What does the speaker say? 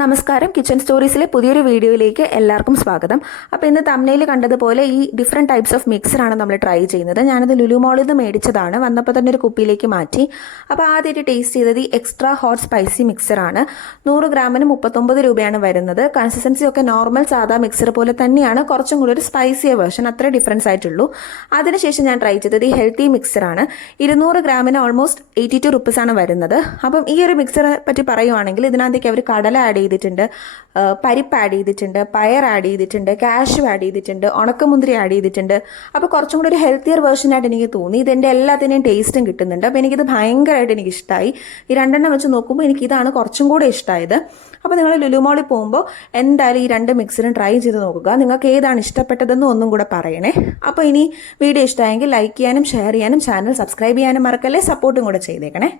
നമസ്കാരം, കിച്ചൺ സ്റ്റോറീസിലെ പുതിയൊരു വീഡിയോയിലേക്ക് എല്ലാവർക്കും സ്വാഗതം. അപ്പോൾ ഇന്ന് തംബ്നെയിൽ കണ്ടതുപോലെ ഈ ഡിഫറെൻറ്റ് ടൈപ്സ് ഓഫ് മിക്സറാണ് നമ്മൾ ട്രൈ ചെയ്യുന്നത്. ഞാനത് ലുലു മോളിൽ നിന്ന് മേടിച്ചതാണ്. വന്നപ്പോൾ തന്നെ ഒരു കുപ്പിയിലേക്ക് മാറ്റി. അപ്പോൾ ആദ്യമായിട്ട് ടേസ്റ്റ് ചെയ്തത് ഈ എക്സ്ട്രാ ഹോട്ട് സ്പൈസി മിക്സറാണ്. 100 ഗ്രാമിന് 39 രൂപയാണ് വരുന്നത്. കൺസിസ്റ്റൻസി ഒക്കെ നോർമൽ സാധാ മിക്സർ പോലെ തന്നെയാണ്, കുറച്ചും കൂടി ഒരു സ്പൈസിയ വേർഷൻ, അത്രേ ഡിഫറൻസ് ആയിട്ടുള്ളൂ. അതിനുശേഷം ഞാൻ ട്രൈ ചെയ്തത് ഈ ഹെൽത്തി മിക്സറാണ്. 200 ഗ്രാമിന് ഓൾമോസ്റ്റ് 82 റുപ്പീസാണ് വരുന്നത്. അപ്പം ഈ ഒരു മിക്സറെ പറ്റി പറയുവാണെങ്കിൽ ഇതിനകത്തേക്ക് അവർ കടല ആഡ് ചെയ്തിട്ടുണ്ട്, പരിപ്പ് ആഡ് ചെയ്തിട്ടുണ്ട്, പയർ ആഡ് ചെയ്തിട്ടുണ്ട്, കാഷ്യൂ ആഡ് ചെയ്തിട്ടുണ്ട്, ഉണക്കമുന്തിരി ആഡ് ചെയ്തിട്ടുണ്ട്. അപ്പോൾ കുറച്ചും കൂടി ഒരു ഹെൽത്തിയർ വേർഷനായിട്ട് എനിക്ക് തോന്നി. ഇതെൻ്റെ എല്ലാത്തിനെയും ടേസ്റ്റും കിട്ടുന്നുണ്ട്. അപ്പോൾ എനിക്കിത് ഭയങ്കരമായിട്ട് എനിക്ക് ഇഷ്ടമായി. ഈ രണ്ടെണ്ണം വെച്ച് നോക്കുമ്പോൾ എനിക്കിതാണ് കുറച്ചും കൂടെ ഇഷ്ടമായത്. അപ്പോൾ നിങ്ങൾ ലുലു മോളിൽ പോകുമ്പോൾ എന്തായാലും ഈ 2 മിക്സറും ട്രൈ ചെയ്ത് നോക്കുക. നിങ്ങൾക്ക് ഏതാണ് ഇഷ്ടപ്പെട്ടതെന്ന് ഒന്നും കൂടെ പറയണേ. അപ്പോൾ ഇനി വീഡിയോ ഇഷ്ടമായെങ്കിൽ ലൈക്ക് ചെയ്യാനും ഷെയർ ചെയ്യാനും ചാനൽ സബ്സ്ക്രൈബ് ചെയ്യാനും മറക്കല്ലേ. സപ്പോർട്ടും കൂടെ ചെയ്തേക്കണേ.